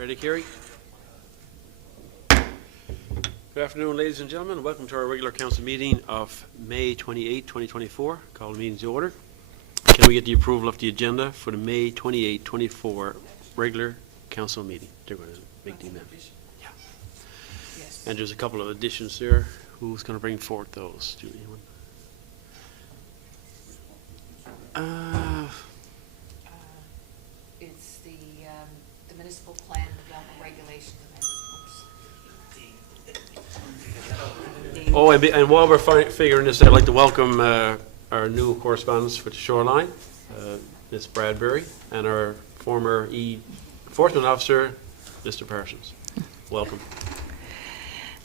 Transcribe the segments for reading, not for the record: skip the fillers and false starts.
Ready, Kerry? Good afternoon, ladies and gentlemen. Welcome to our regular council meeting of May 28, 2024. Call the meeting to order. Can we get the approval of the agenda for the May 28, 24 regular council meeting? They're going to make the amendment. Yeah. Yes. And there's a couple of additions there. Who's going to bring forth those? Do anyone? It's the municipal plan development regulations amendment. Oh, and while we're figuring this out, I'd like to welcome our new correspondents for the shoreline, Ms. Bradbury, and our former enforcement officer, Mr. Parsons. Welcome.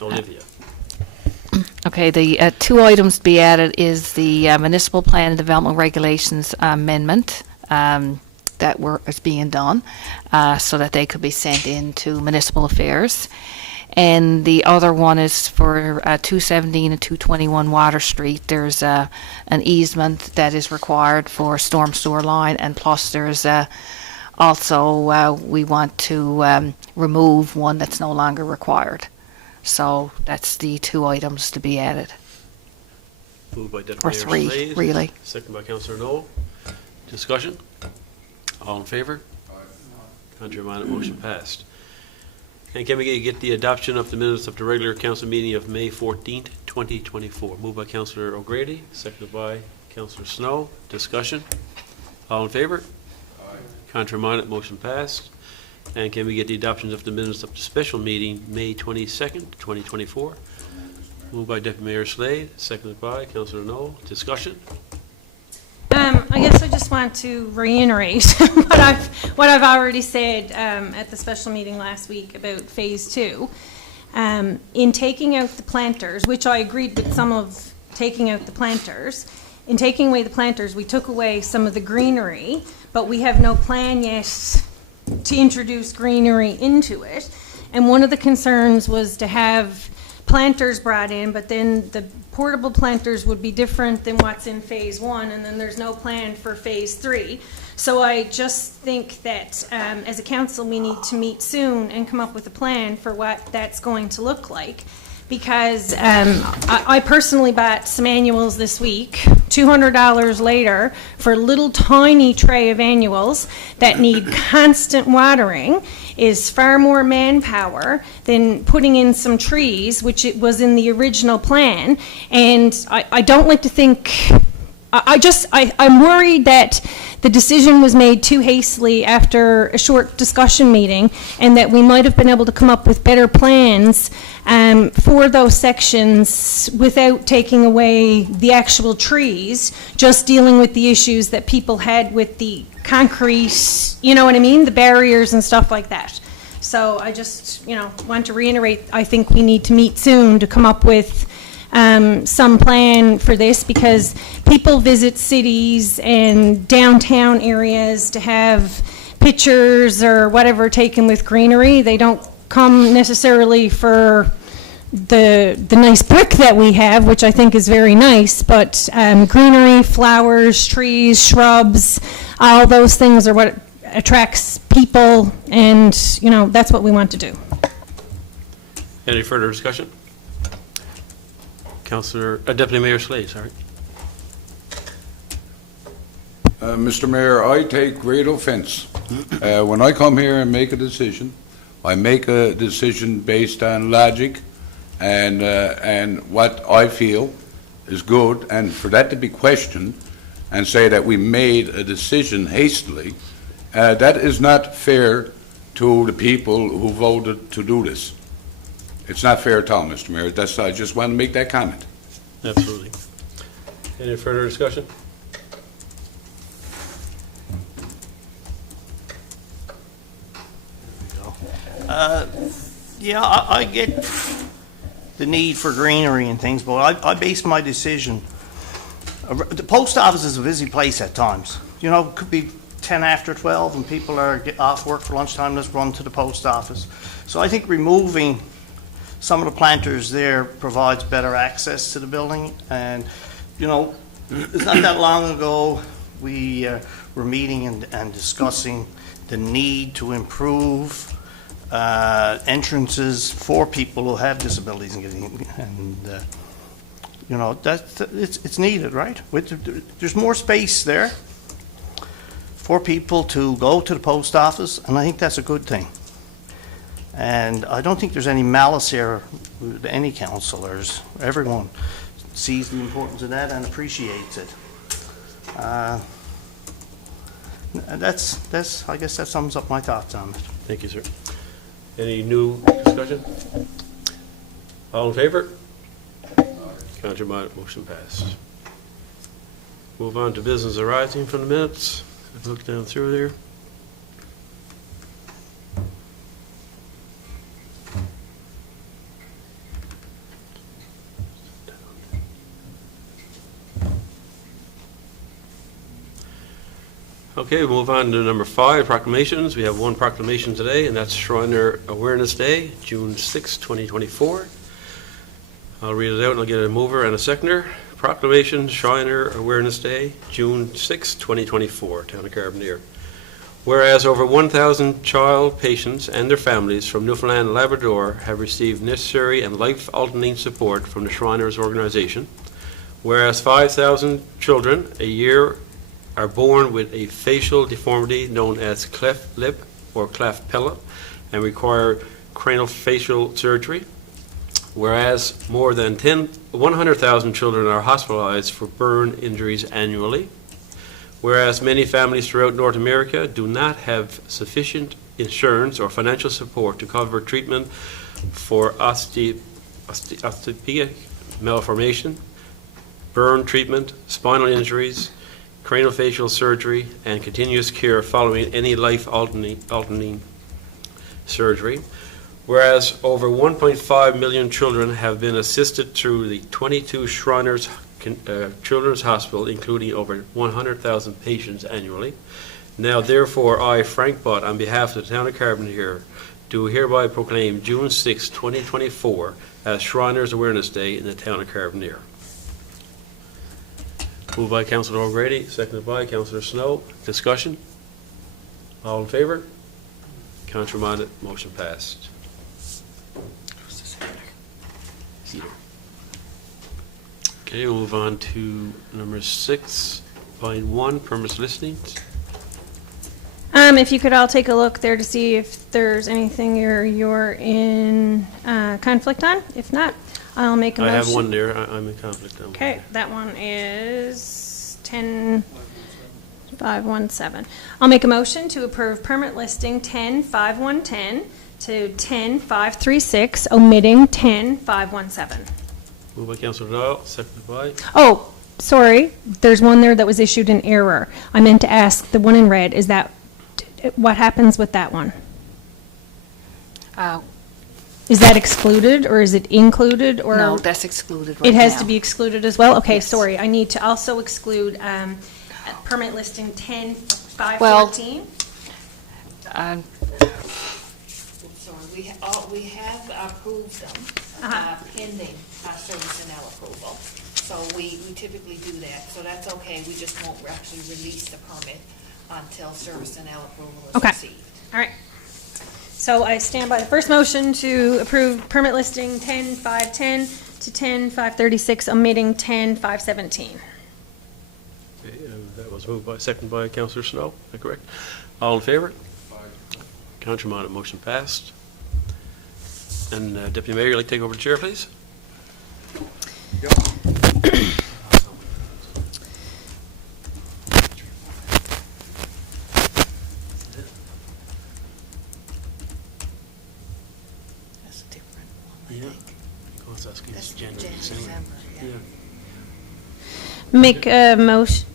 Olivia. Okay, the two items to be added is the municipal plan and development regulations amendment that is being done so that they could be sent into municipal affairs. And the other one is for 217 and 221 Water Street. There's an easement that is required for storm sewer line, and plus there's also we want to remove one that's no longer required. So that's the two items to be added. Moved by Deputy Or Mayor three, Slade, really. second by Councillor Noel. Discussion? All in favor? Contrary minded, motion passed. And can we get the adoption of the minutes of the regular council meeting of May 14th, 2024? Moved by Councillor O'Grady, seconded by Councillor Snow. Discussion? All in favor? Contrary minded, motion passed. And can we get the adoption of the minutes of the special meeting, May 22nd, 2024? Moved by Deputy Mayor Slade, seconded by Councillor Noel. Discussion? I guess I just want to reiterate what I've already said at the special meeting last week about phase 2. In taking out the planters, which I agreed with some of taking out the planters, in taking away the planters, we took away some of the greenery, but we have no plan yet to introduce greenery into it. And one of the concerns was to have planters brought in, but then the portable planters would be different than what's in phase 1, and then there's no plan for phase 3. So I just think that as a council we need to meet soon and come up with a plan for what that's going to look like, because I personally bought some annuals this week, $200 later, for a little tiny tray of annuals that need constant watering is far more manpower than putting in some trees, which it was in the original plan. And I don't like to think, I'm worried that the decision was made too hastily after a short discussion meeting, and that we might have been able to come up with better plans for those sections without taking away the actual trees, just dealing with the issues that people had with the concrete, you know what I mean, the barriers and stuff like that. So I just, want to reiterate, I think we need to meet soon to come up with some plan for this, because people visit cities and downtown areas to have pictures or whatever taken with greenery. They don't come necessarily for the nice brick that we have, which I think is very nice, but greenery, flowers, trees, shrubs, all those things are what attracts people, and that's what we want to do. Any further discussion? Deputy Mayor Slade, sorry. Mr. Mayor, I take great offense. When I come here and make a decision, I make a decision based on logic and what I feel is good, and for that to be questioned and say that we made a decision hastily, that is not fair to the people who voted to do this. It's not fair at all, Mr. Mayor. I just want to make that comment. Absolutely. Any further discussion? Yeah, I get the need for greenery and things, but I base my decision. The post office is a busy place at times. It could be 10 after 12 and people are off work for lunchtime, let's run to the post office. So I think removing some of the planters there provides better access to the building. And, it's not that long ago we were meeting and discussing the need to improve entrances for people who have disabilities and you know, it's needed, right? There's more space there for people to go to the post office, and I think that's a good thing. And I don't think there's any malice here with any councillors. Everyone sees the importance of that and appreciates it. That's, I guess that sums up my thoughts on it. Thank you, sir. Any new discussion? All in favor? Contrary, motion passed. Move on to business arising from the minutes. Look down through there. Okay, we'll move on to number 5, proclamations. We have one proclamation today, and that's Shriner Awareness Day, June 6, 2024. I'll read it out and I'll get a mover and a seconder. Proclamation, Shriner Awareness Day, June 6, 2024, Town of Carbonear. Whereas over 1,000 child patients and their families from Newfoundland and Labrador have received necessary and life-altering support from the Shriners organization. Whereas 5,000 children a year are born with a facial deformity known as cleft lip or cleft palate and require craniofacial surgery. Whereas more than 100,000 children are hospitalized for burn injuries annually. Whereas many families throughout North America do not have sufficient insurance or financial support to cover treatment for osteopenic malformation, burn treatment, spinal injuries, craniofacial surgery, and continuous care following any life-altering surgery. Whereas over 1.5 million children have been assisted through the 22 Shriners Children's Hospital, including over 100,000 patients annually. Now, therefore, I, Frank Bott, on behalf of the Town of Carbonear, do hereby proclaim June 6, 2024 as Shriners Awareness Day in the Town of Carbonear. Moved by Councillor O'Grady, seconded by Councillor Snow. Discussion? All in favor? Contrary-minded, motion passed. Okay, we'll move on to number 6.1, permits listings. If you could all take a look there to see if there's anything you're in conflict on. If not, I'll make a motion. I have one there. I'm in conflict on. Okay, that one is 10-5117. I'll make a motion to approve permit listing 10-5110 to 10-536, omitting 10-517. Moved by Councillor Doyle, seconded by. Oh, sorry, there's one there that was issued in error. I meant to ask, the one in red, is that, what happens with that one? Is that excluded, or is it included, or? No, that's excluded right It has now. to be excluded as well? Okay, Yes. sorry, I need to also exclude permit listing 10-514. Well, Sorry, we have approved them pending service and L approval. So we typically do that, so that's okay. We just won't actually release the permit until service and L approval is Okay. received. All right. So I stand by the first motion to approve permit listing 10-510 to 10-536, omitting 10-517. Okay, that was moved by, seconded by Councillor Snow. Is that correct? All in favor? Contrary-minded, motion passed. And Deputy Mayor, you'd like to take over the chair, please? That's a different one, I Yeah. think. Because that's That's January, December, yeah. Yeah. Make a motion,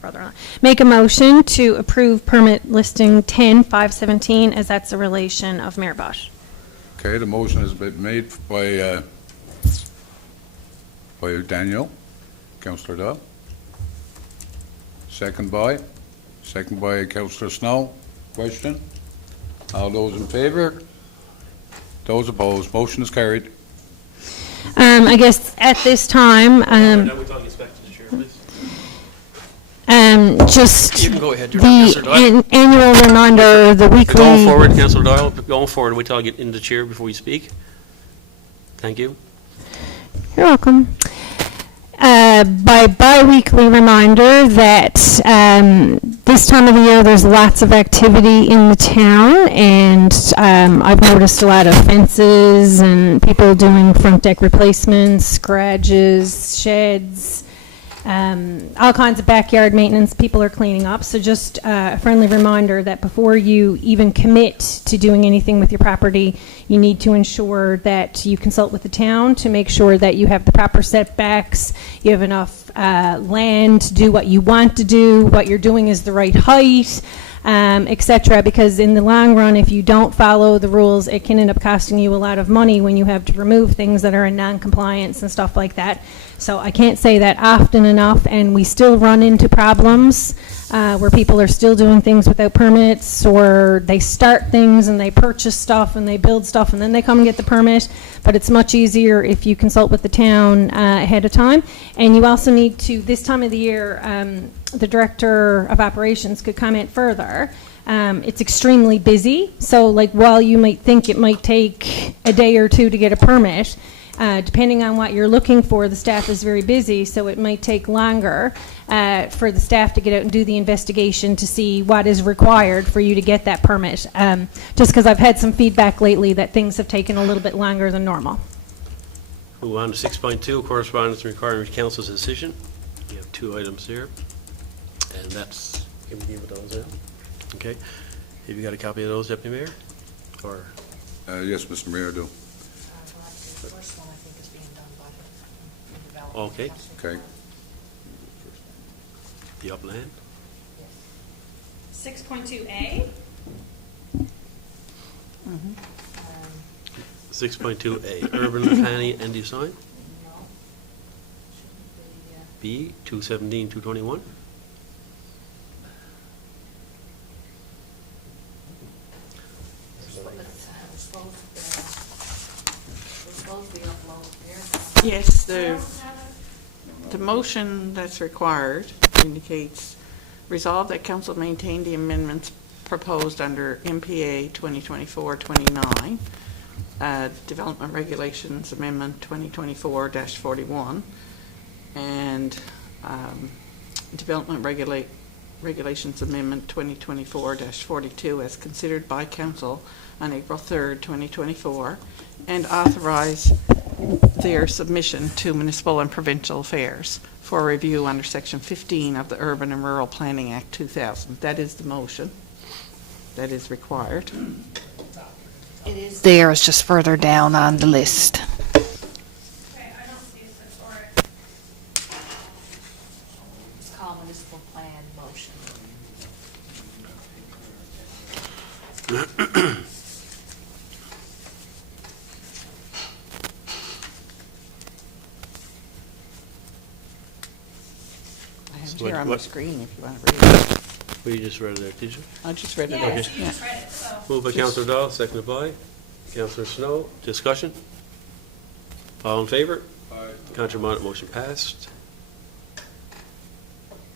brother-in-law, make a motion to approve permit listing 10-517, as that's a relation of Mayor Bosch. Okay, the motion has been made by Daniel, Councillor Doyle. Second by Councillor Snow. Question? All those in favour? Those opposed? Motion is carried. I guess at this time, Now we're talking back to the chair, please. Just You can go ahead, Councillor Doyle. the annual reminder, the weekly. Going forward, Councillor Doyle, going forward, wait till I get in the chair before you speak. Thank you. You're welcome. By bi-weekly reminder that this time of the year there's lots of activity in the town, and I've noticed a lot of fences and people doing front deck replacements, garages, sheds, all kinds of backyard maintenance people are cleaning up. So just a friendly reminder that before you even commit to doing anything with your property, you need to ensure that you consult with the town to make sure that you have the proper setbacks, you have enough land to do what you want to do, what you're doing is the right height, etc. Because in the long run, if you don't follow the rules, it can end up costing you a lot of money when you have to remove things that are in non-compliance and stuff like that. So I can't say that often enough, and we still run into problems where people are still doing things without permits, or they start things and they purchase stuff and they build stuff and then they come and get the permit. But it's much easier if you consult with the town ahead of time. And you also need to, this time of the year, the Director of Operations could comment further. It's extremely busy, so like while you might think it might take a day or two to get a permit, depending on what you're looking for, the staff is very busy, so it might take longer for the staff to get out and do the investigation to see what is required for you to get that permit. Just because I've had some feedback lately that things have taken a little bit longer than normal. Move on to 6.2, correspondence requiring council's decision. We have two items here, and that's, can we give it those out? Okay. Have you got a copy of those, Deputy Mayor? Or, Yes, Mr. Mayor, I do. The first one, I think, is being done by the development. Okay. Okay. the upland? 6.2A? 6.2A, urban planning and design. No. Shouldn't be, B, 217, 221. we're supposed to be uploaded here. Yes, the motion that's required indicates, resolve that council maintain the amendments proposed under MPA 2024-29, Development Regulations Amendment 2024-41, and Development Regulations Amendment 2024-42 as considered by council on April 3rd, 2024, and authorize their submission to municipal and provincial affairs for review under Section 15 of the Urban and Rural Planning Act 2000. That is the motion that is required. It is. There is just further down on the list. Okay, I don't see it for it. It's called municipal plan motion. I have it So here on the what- screen if you want to read it. Well, you just read it there, did you? I just read it. Yeah, out. she just read it, so. Moved by Councillor Dahl, seconded by Councillor Snow. Discussion? All in favor? Aye. Contrary minded, motion passed.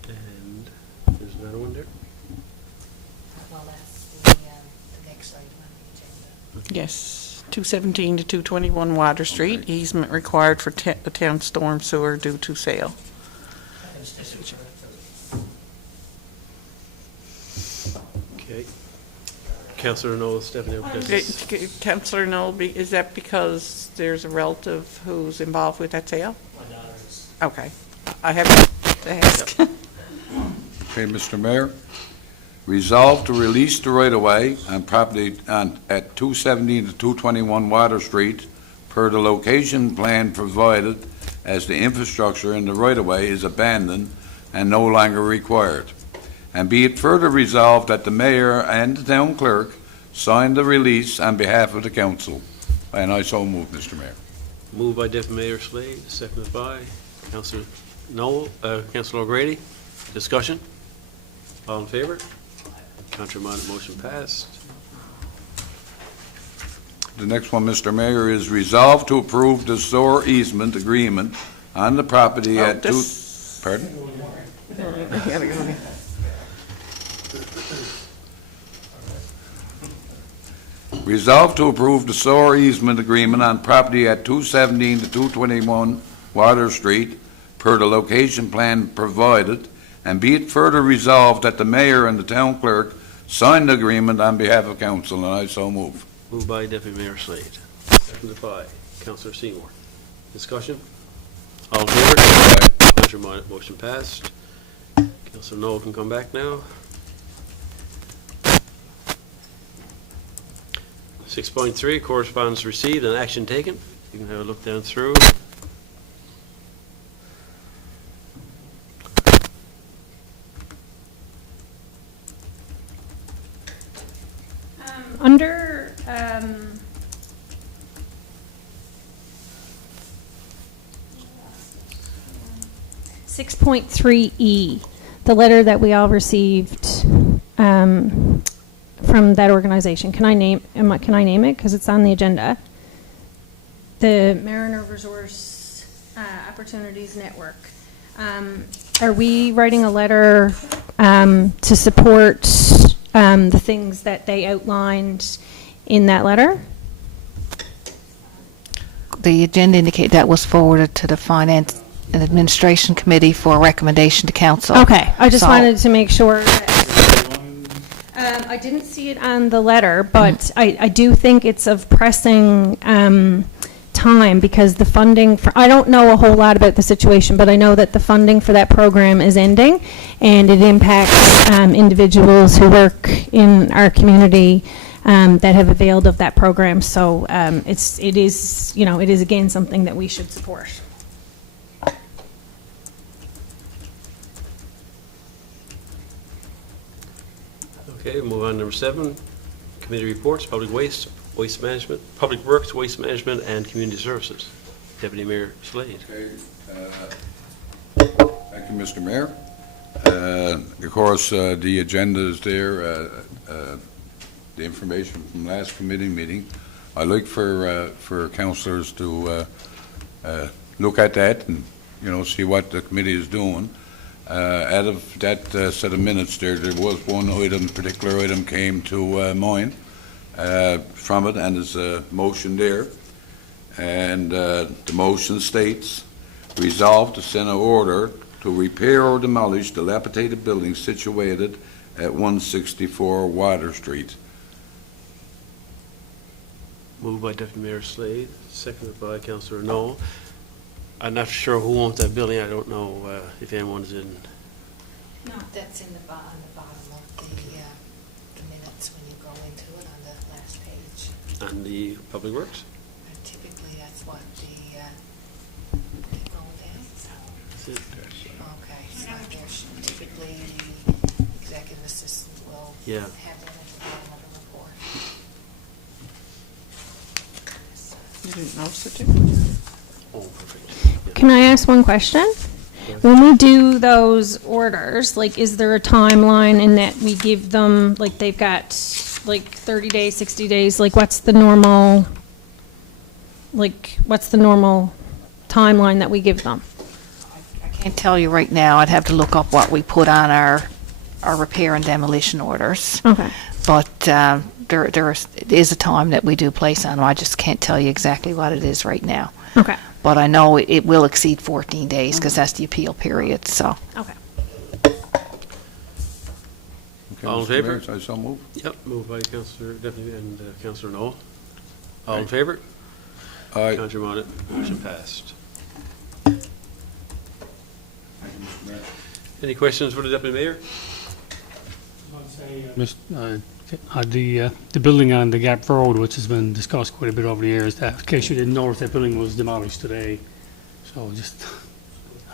And there's another one there? Well, that's the next item on the agenda. Yes, 217 to 221 Water Street, easement required for the town storm sewer due to sale. Okay. Councillor Noel, Stephanie. Councillor Noel, is that because there's a relative who's involved with that sale? My daughter is. Okay, I have to ask. Okay, Mr. Mayor. Resolve to release the right-of-way on property at 217 to 221 Water Street per the location plan provided as the infrastructure in the right-of-way is abandoned and no longer required. And be it further resolved that the mayor and the town clerk sign the release on behalf of the council. And I so move, Mr. Mayor. Moved by Deputy Mayor Slade, seconded by Councillor Noel, Councillor O'Grady. Discussion? All in favor? Contrary minded, motion passed. The next one, Mr. Mayor, is resolved to approve the sewer easement agreement on the property Oh, at this- Pardon? I gotta go again. Resolved to approve the sewer easement agreement on property at 217 to 221 Water Street per the location plan provided, and be it further resolved that the mayor and the town clerk sign the agreement on behalf of council, and I so move. Moved by Deputy Mayor Slade, seconded by Councillor Seymour. Discussion? All in favor? Contrary minded, motion passed. Councillor Noel can come back now. 6.3, correspondence received and action taken. You can have a look down through. Under 6.3E, the letter that we all received from that organization. Can I name it? Because it's on the agenda. The Mariner Resource Opportunities Network. Are we writing a letter to support the things that they outlined in that letter? The agenda indicate that was forwarded to the Finance and Administration Committee for a recommendation to council. Okay, I just So- wanted to make sure that, I didn't see it on the letter, but I do think it's of pressing time, because the funding for, I don't know a whole lot about the situation, but I know that the funding for that program is ending, and it impacts individuals who work in our community that have availed of that program. So it is again something that we should support. Okay, move on to number 7, committee reports, public waste, waste management, public works, waste management, and community services. Deputy Mayor Slade. Okay, thank you, Mr. Mayor. Of course, the agenda is there, the information from last committee meeting. I look for councillors to look at that and, see what the committee is doing. Out of that set of minutes there was one particular item came to mind from it, and there's a motion there. And the motion states, resolved to send an order to repair or demolish dilapidated buildings situated at 164 Water Street. Moved by Deputy Mayor Slade, seconded by Councillor Noel. I'm not sure who owns that building. I don't know if anyone's in. No, that's on the bottom of the minutes when you go into it on the last page. On the Public Works? And typically, that's what keep going down. That's it. Okay, so there's typically the executive assistant will Yeah. have that at the bottom of the report. You didn't notice it, too? Oh, perfect. Yeah. Can I ask one question? When we do those orders, is there a timeline in that we give them, they've got 30 days, 60 days, what's the normal timeline that we give them? I can't tell you right now. I'd have to look up what we put on our repair and demolition orders. Okay. But there is a time that we do place on them. I just can't tell you exactly what it is right now. Okay. But I know it will exceed 14 days because that's the appeal period, so. Okay. Okay, All in Mr. favor? Mayor, I so move. Yep, moved by Councillor Deputy and Councillor Noel. All in favor? Aye. Contrary minded, motion passed. Any questions for the Deputy Mayor? The building on the Gap Road, which has been discussed quite a bit over the years, that, in case you didn't notice, that building was demolished today. So I'm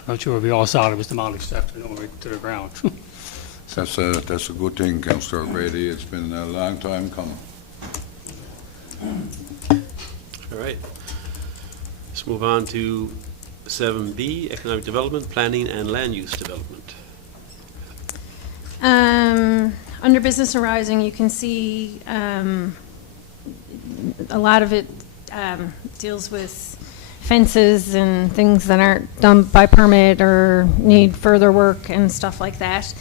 not sure if you all saw it was demolished after going right to the ground. That's a good thing, Councillor Brady. It's been a long time coming. All right. Let's move on to 7B, economic development, planning and land use development. Under business arising, you can see a lot of it deals with fences and things that aren't done by permit or need further work and stuff like that.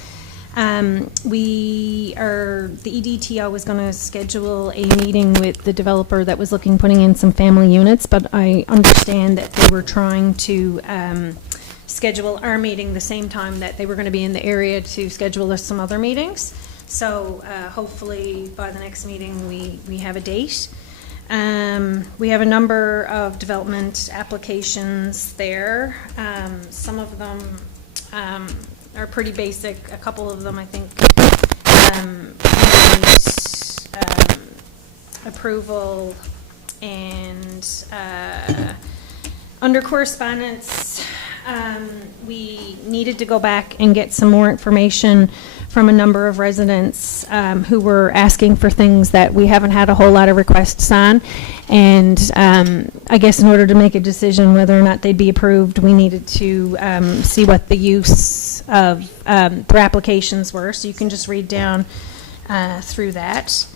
The EDTO is going to schedule a meeting with the developer that was putting in some family units, but I understand that they were trying to schedule our meeting the same time that they were going to be in the area to schedule us some other meetings. So hopefully by the next meeting, we have a date. We have a number of development applications there. Some of them are pretty basic. A couple of them, I think, need approval. And under correspondence, we needed to go back and get some more information from a number of residents who were asking for things that we haven't had a whole lot of requests on. And I guess in order to make a decision whether or not they'd be approved, we needed to see what the use of their applications were. So you can just read down through that.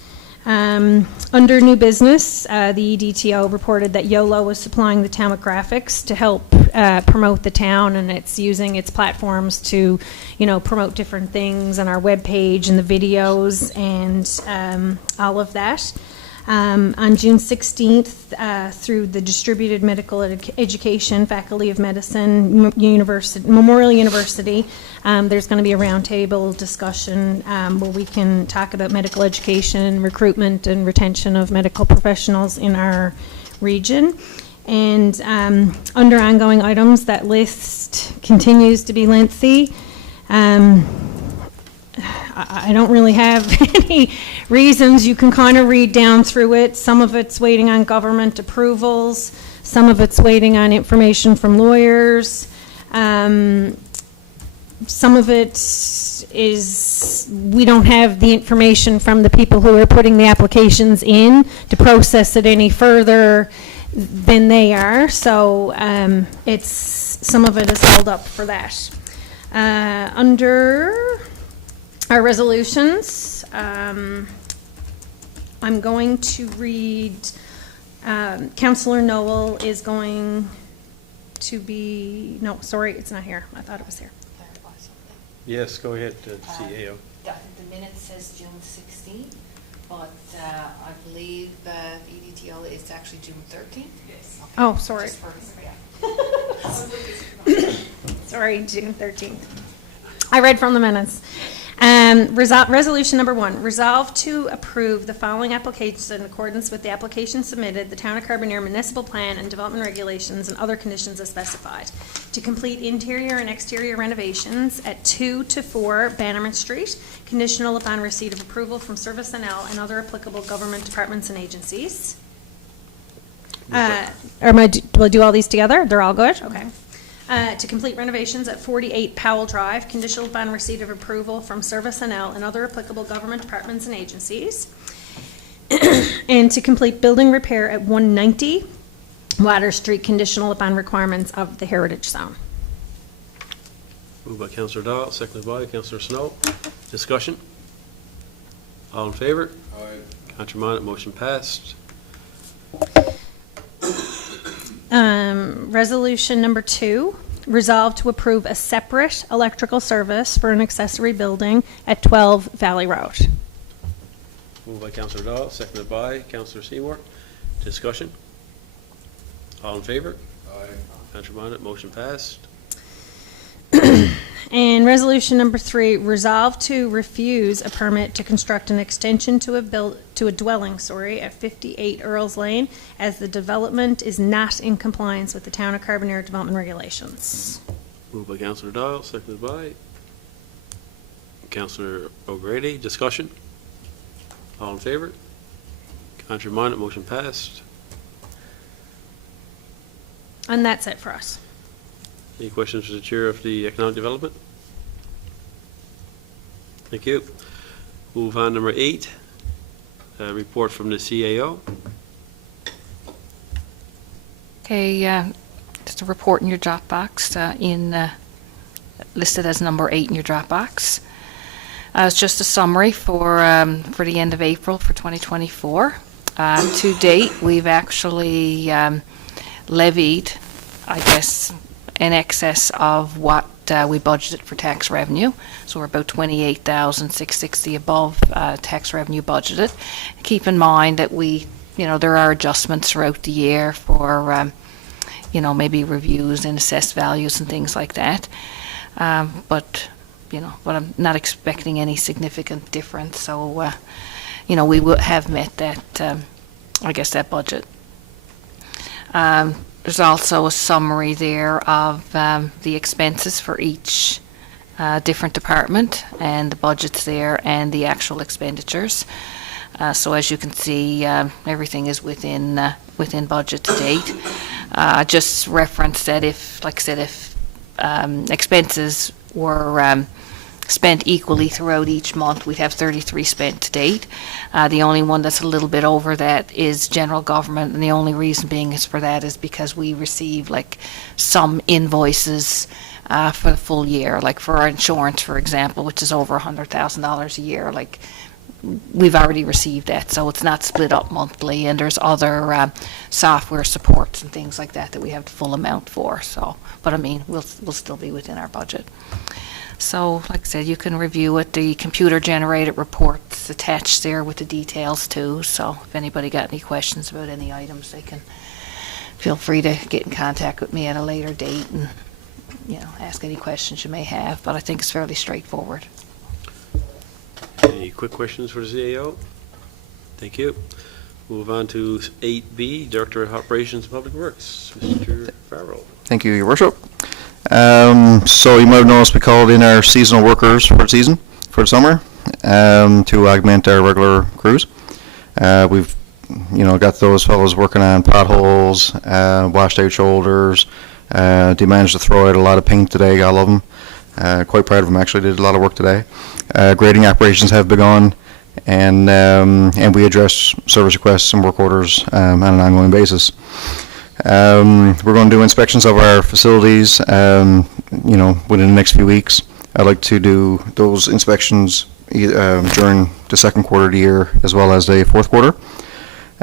Under new business, the EDTO reported that YOLO was supplying the town with graphics to help promote the town, and it's using its platforms to, promote different things on our webpage and the videos and all of that. On June 16th, through the Distributed Medical Education Faculty of Medicine Memorial University, there's going to be a roundtable discussion where we can talk about medical education, recruitment, and retention of medical professionals in our region. And under ongoing items, that list continues to be lengthy. I don't really have any reasons. You can kind of read down through it. Some of it's waiting on government approvals. Some of it's waiting on information from lawyers. Some of it is we don't have the information from the people who are putting the applications in to process it any further than they are. So some of it is held up for that. Under our resolutions, I'm going to read, Councillor Noel is going to be, no, sorry, it's not here. I thought it was here. Clarify something. Yes, go ahead, CAO. The minute says June 16th, but I believe EDTO is actually June 13th. Yes. Okay. Oh, sorry. Just for- Sorry, June 13th. I read from the minutes. Resolution number 1, resolve to approve the following applications in accordance with the application submitted, the Town of Carbonear Municipal Plan and Development Regulations and other conditions as specified. To complete interior and exterior renovations at 2 to 4 Bannerman Street, conditional upon receipt of approval from Service NL and other applicable government departments and agencies. Will I do all these together? They're all good? Okay. To complete renovations at 48 Powell Drive, conditional upon receipt of approval from Service NL and other applicable government departments and agencies. And to complete building repair at 190 Water Street, conditional upon requirements of the Heritage Zone. Moved by Councillor Dahl, seconded by Councillor Snow. Discussion? All in favor? Aye. Contrary minded, motion passed. Resolution number 2, resolve to approve a separate electrical service for an accessory building at 12 Valley Road. Moved by Councillor Dahl, seconded by Councillor Seymour. Discussion? All in favor? Aye. Contrary minded, motion passed. And resolution number 3, resolve to refuse a permit to construct an extension to a dwelling, at 58 Earls Lane, as the development is not in compliance with the Town of Carbonear development regulations. Moved by Councillor Dahl, seconded by Councillor O'Grady. Discussion? All in favor? Contrary minded, motion passed. And that's it for us. Any questions for the Chair of the Economic Development? Thank you. Move on, number 8, report from the CAO. Okay, just a report in your Dropbox, listed as number 8 in your Dropbox. It's just a summary for the end of April for 2024. To date, we've actually levied, I guess, in excess of what we budgeted for tax revenue. So we're about 28,660 above tax revenue budgeted. Keep in mind that there are adjustments throughout the year for, maybe reviews and assessed values and things like that. But I'm not expecting any significant difference. So, we will have met that, that budget. There's also a summary there of the expenses for each different department and the budgets there and the actual expenditures. So as you can see, everything is within budget to date. Just reference that if expenses were spent equally throughout each month, we'd have 33 spent to date. The only one that's a little bit over that is general government, and the only reason being is because we receive some invoices for the full year, like for our insurance, for example, which is over $100,000 a year. We've already received that, so it's not split up monthly, and there's other software supports and things like that we have the full amount for. So, but we'll still be within our budget. So, like I said, you can review it. The computer-generated reports attached there with the details too. So, if anybody got any questions about any items, they can feel free to get in contact with me at a later date and ask any questions you may have. But I think it's fairly straightforward. Any quick questions for the CAO? Thank you. Move on to 8B, Director of Operations and Public Works, Mr. Farrell. Thank you, Your Worship. So you might have noticed we called in our seasonal workers for the summer, to augment our regular crews. We've, got those fellows working on potholes, washed out shoulders. They managed to throw out a lot of paint today. God love them. Quite proud of them, actually. Did a lot of work today. Grading operations have begun, and we address service requests and work orders on an ongoing basis. We're going to do inspections of our facilities, within the next few weeks. I'd like to do those inspections during the second quarter of the year as well as the fourth quarter.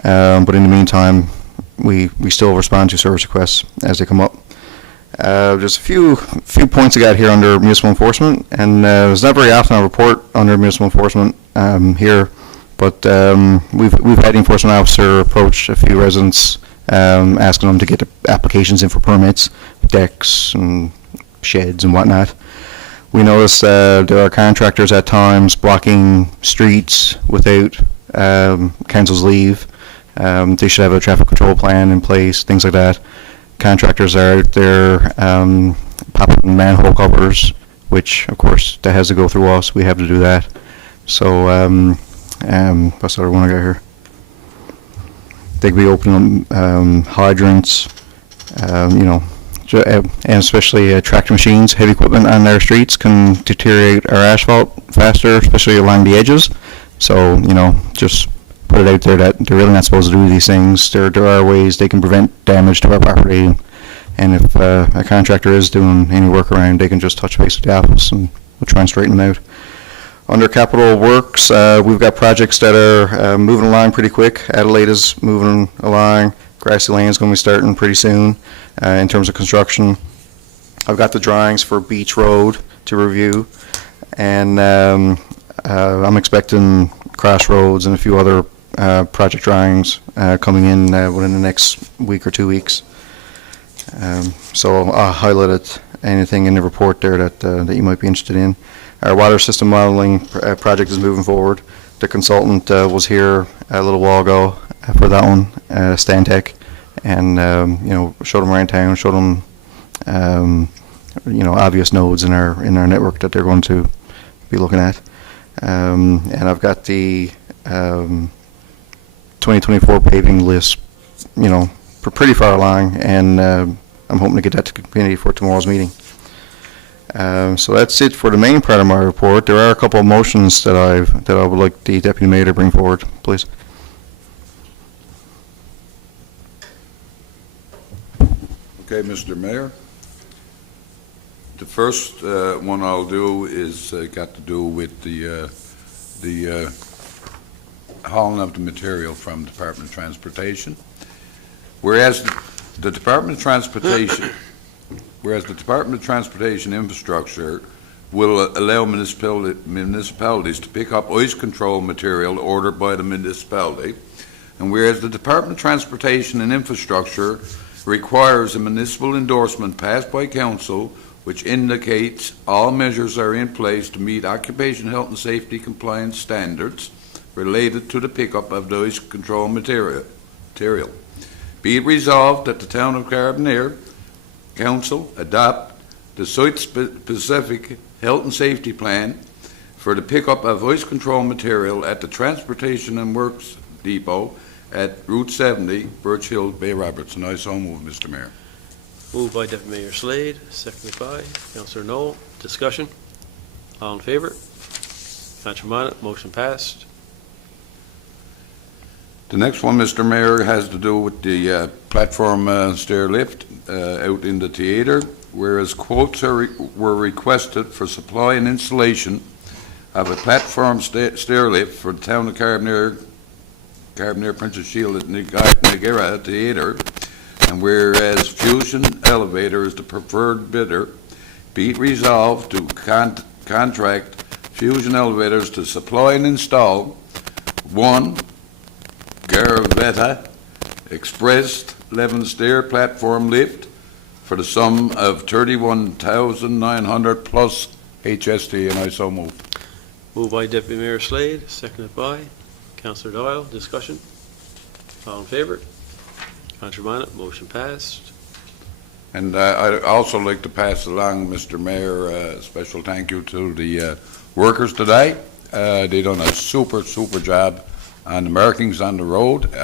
But in the meantime, we still respond to service requests as they come up. There's a few points I got here under municipal enforcement, and it's not very often I report under municipal enforcement here, but we've had the enforcement officer approach a few residents, asking them to get the applications in for permits, decks and sheds and whatnot. We noticed there are contractors at times blocking streets without council's leave. They should have a traffic control plan in place, things like that. Contractors are out there popping manhole covers, which of course that has to go through us. We have to do that. So what's the other one I got here? They could be opening hydrants, and especially tractor machines, heavy equipment on their streets can deteriorate our asphalt faster, especially along the edges. So, just put it out there that they're really not supposed to do these things. There are ways they can prevent damage to our property, and if a contractor is doing any work around, they can just touch base with the office and we'll try and straighten them out. Under capital works, we've got projects that are moving along pretty quick. Adelaide is moving along. Grassy Lane is going to be starting pretty soon in terms of construction. I've got the drawings for Beach Road to review, and I'm expecting Crossroads and a few other project drawings coming in within the next week or 2 weeks. So I'll highlight anything in the report there that you might be interested in. Our water system modeling project is moving forward. The consultant was here a little while ago for that one, Stantec, and showed them around town, showed them obvious nodes in our network that they're going to be looking at. And I've got the 2024 paving list, pretty far along, and I'm hoping to get that to the community for tomorrow's meeting. So that's it for the main part of my report. There are a couple of motions that I would like the Deputy Mayor to bring forward, please. Okay, Mr. Mayor. The first one I'll do is got to do with the hauling of the material from Department of Transportation. Whereas the Department of Transportation whereas the Department of Transportation Infrastructure will allow municipalities to pick up ice control material ordered by the municipality, and whereas the Department of Transportation and Infrastructure requires a municipal endorsement passed by council which indicates all measures are in place to meet occupational health and safety compliance standards related to the pickup of the ice control material. Be it resolved that the Town of Carbonear Council adopt the site-specific health and safety plan for the pickup of ice control material at the Transportation and Works Depot at Route 70, Birch Hill, Bay Roberts. And I so move, Mr. Mayor. Moved by Deputy Mayor Slade, seconded by Councillor Knoll. Discussion? All in favor? Councillor Minot, motion passed. The next one, Mr. Mayor, has to do with the platform stair lift out in the theatre, whereas quotes were requested for supply and installation of a platform stair lift for the Town of Carbonear Princess Shield at Niagara Theatre, and whereas Fusion Elevator is the preferred bidder, be it resolved to contract Fusion Elevators to supply and install one Garavetta Express 11 stair platform lift for the sum of $31,900 plus HST, and I so move. Moved by Deputy Mayor Slade, seconded by Councillor Doyle. Discussion? All in favor? Councillor Minot, motion passed. And I'd also like to pass along, Mr. Mayor, a special thank you to the workers today. They done a super job on the markings on the road.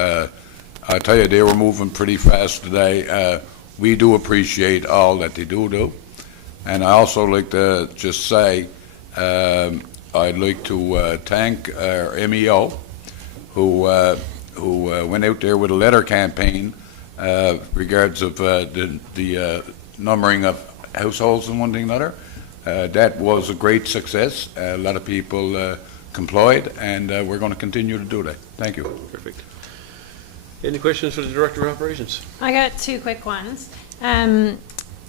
I tell you, they were moving pretty fast today. We do appreciate all that they do. And I also like to just say, I'd like to thank our MEO, who went out there with a letter campaign regards of the numbering of households and one thing or another. That was a great success. A lot of people complied, and we're going to continue to do that. Thank you. Perfect. Any questions for the Director of Operations? I got two quick ones.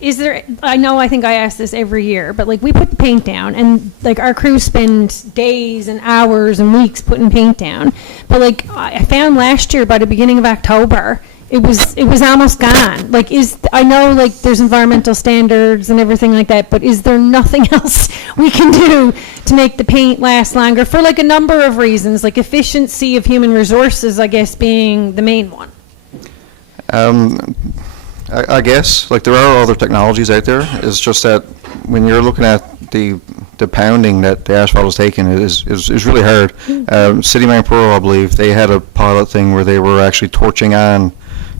Is there, I think I ask this every year, but like we put the paint down and like our crews spend days and hours and weeks putting paint down. But like I found last year by the beginning of October, it was almost gone. Like I know like there's environmental standards and everything like that, but is there nothing else we can do to make the paint last longer for like a number of reasons, like efficiency of human resources, I guess, being the main one? I guess, like, there are other technologies out there. It's just that when you're looking at the pounding that the asphalt is taking, it is really hard. City Main Pro, I believe, they had a pilot thing where they were actually torching on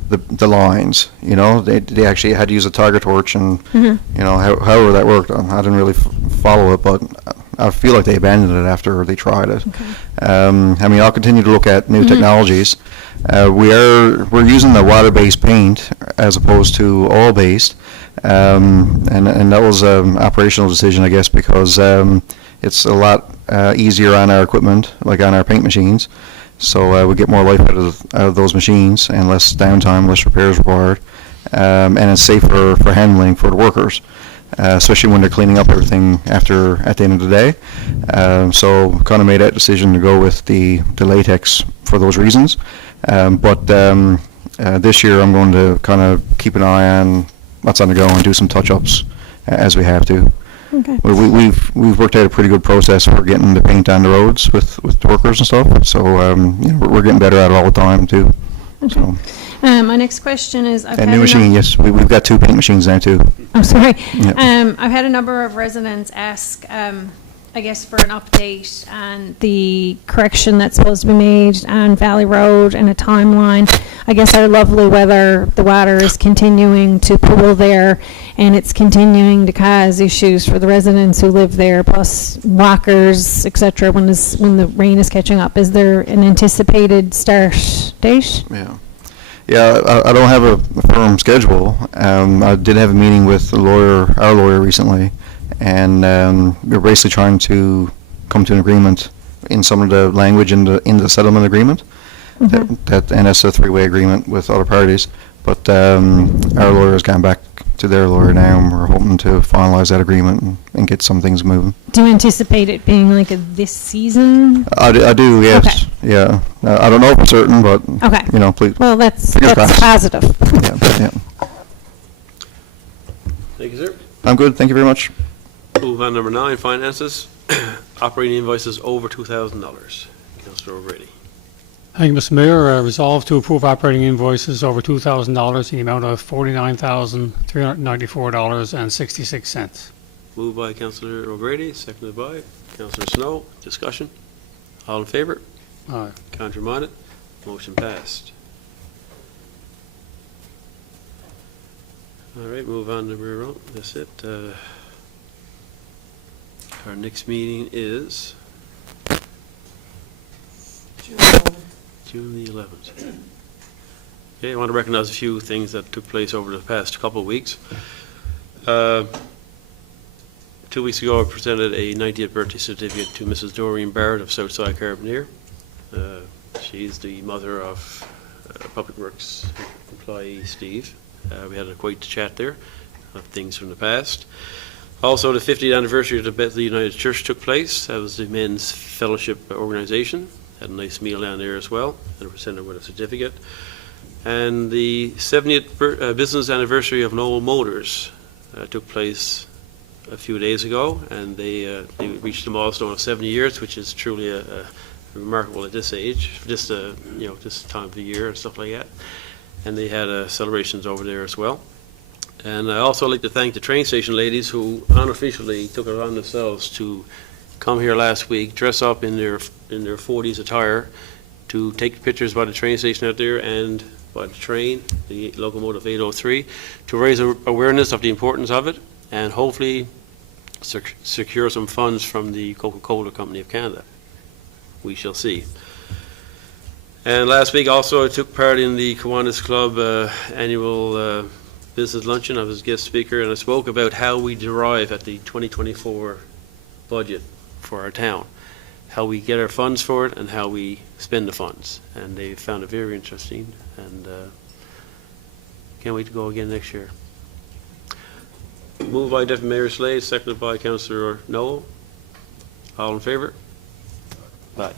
the lines. You know, they actually had to use a tiger torch, and you know, however that worked, I didn't really follow it, but I feel like they abandoned it after they tried it. Okay. I mean, I'll continue to look at new technologies. We're using the water-based paint as opposed to oil-based, and that was an operational decision, I guess, because it's a lot easier on our equipment, like on our paint machines. So we get more life out of those machines, and less downtime, less repairs required, and it's safer for handling for the workers, especially when they're cleaning up everything at the end of the day. So kind of made that decision to go with the latex for those reasons. But this year I'm going to kind of keep an eye on what's on the go and do some touch-ups as we have to. Okay. We've worked out a pretty good process for getting the paint on the roads with the workers and stuff. So you know, we're getting better at it all the time too. Okay. So. My next question is, And new machine, yes, we've got 2 paint machines now too. I'm sorry. Yeah. I've had a number of residents ask, I guess, for an update on the correction that's supposed to be made on Valley Road and a timeline. I guess our lovely weather, the water is continuing to pool there, and it's continuing to cause issues for the residents who live there, plus walkers, et cetera, when the rain is catching up. Is there an anticipated start date? Yeah, I don't have a firm schedule. I did have a meeting with our lawyer recently, and we're basically trying to come to an agreement in some of the language in the settlement agreement. And that's a 3-way agreement with other parties. But our lawyer has gone back to their lawyer now, and we're hoping to finalize that agreement and get some things moving. Do you anticipate it being like a this season? I do, yes. Okay. Yeah. I don't know for certain, but, Okay. you know, please. Well, that's Fingers crossed. positive. Yeah, yeah. Thank you, sir. I'm good. Thank you very much. Move on number 9, finances. Operating invoices over $2,000. Councillor O'Grady. Thank you, Mr. Mayor. Resolved to approve operating invoices over $2,000 in the amount of $49,394.66. Moved by Councillor O'Grady, seconded by Councillor Snow. Discussion? All in favor? Aye. Contrary minded? Motion passed. All right, move on to Bureau. That's it. Our next meeting is June the 11th. Okay, I want to recognize a few things that took place over the past couple of weeks. 2 weeks ago, I presented a 90th birthday certificate to Mrs. Doreen Barrett of Southside Carbonear. She's the mother of Public Works employee Steve. We had a quite chat there of things from the past. Also, the 50th anniversary of the Bethel United Church took place. That was the men's fellowship organization. Had a nice meal down there as well, and presented with a certificate. And the 70th business anniversary of Noel Motors took place a few days ago, and they reached a milestone of 70 years, which is truly a remarkable at this age, just this time of the year and stuff like that. And they had celebrations over there as well. And I also like to thank the train station ladies who unofficially took it on themselves to come here last week, dress up in their 40s attire, to take pictures by the train station out there and by the train, the locomotive 803, to raise awareness of the importance of it, and hopefully secure some funds from the Coca-Cola Company of Canada. We shall see. And last week also I took part in the Kiwanis Club annual business luncheon. I was guest speaker, and I spoke about how we derive at the 2024 budget for our town, how we get our funds for it and how we spend the funds. And they found it very interesting, and can't wait to go again next year. Moved by Deputy Mayor Slade, seconded by Councillor Noel. All in favor? Aye.